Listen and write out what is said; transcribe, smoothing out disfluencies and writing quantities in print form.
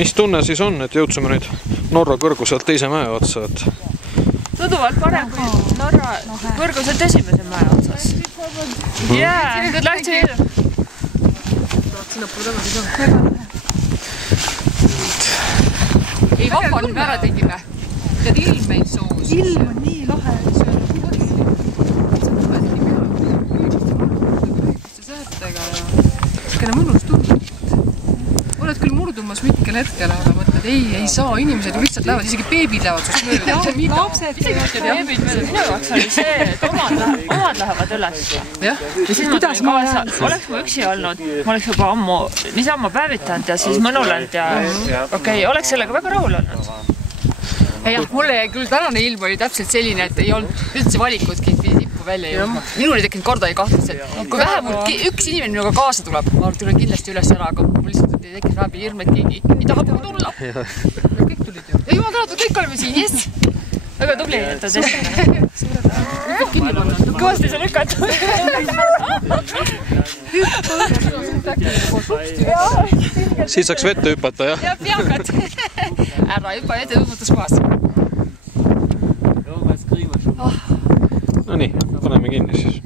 Mis tunne siis on, et jõudsime nüüd Norra kõrguselt teise mäe otsa? Tunduvalt parem kui Norra kõrguselt esimese mäe otsas. Jaa, good luck to you! Ei, vahva nüüd me ära tegime. Tead, ilm meil soos. Ilm on nii lahe. Kelle mõnus tundub. Oled küll murdumas mitkel hetkel, aga mõtled, ei saa, inimesed ju lihtsalt lähevad, isegi beebid lähevad sust mööda. Isegi mitte beebid mööda, minu jaoks oli see, et omad lähevad üles. Ja siis ma tulin kaasa, oleks ma üksi olnud, ma oleks juba ammu niisama päevitanud ja siis mõnulend ja okei, oleks sellega väga rahul olnud. Jah, mulle küll tänane ilm oli täpselt selline, et ei olnud üldse valikutki, et pidi tippu välja jõudma. Minul ei tekkinud kordagi kahtlust, et kui vähemalt üks inimene minuga kaasa tuleb, ma tulen kindlasti üles ära, aga mul lihtsalt ei tekkinud vähemalt hirm, et keegi ei taha mulle tulla. Kõik tulid ju. Ja jumal tänatud, kõik oleme siin, jess! Väga tubli, et ta esimene. Kõvasti sa lükkad. Siit saaks vette hüpata, jah? Ja peakad. Ära hüppa ette tõmmatus kohas. No nii, paneme kinni siis.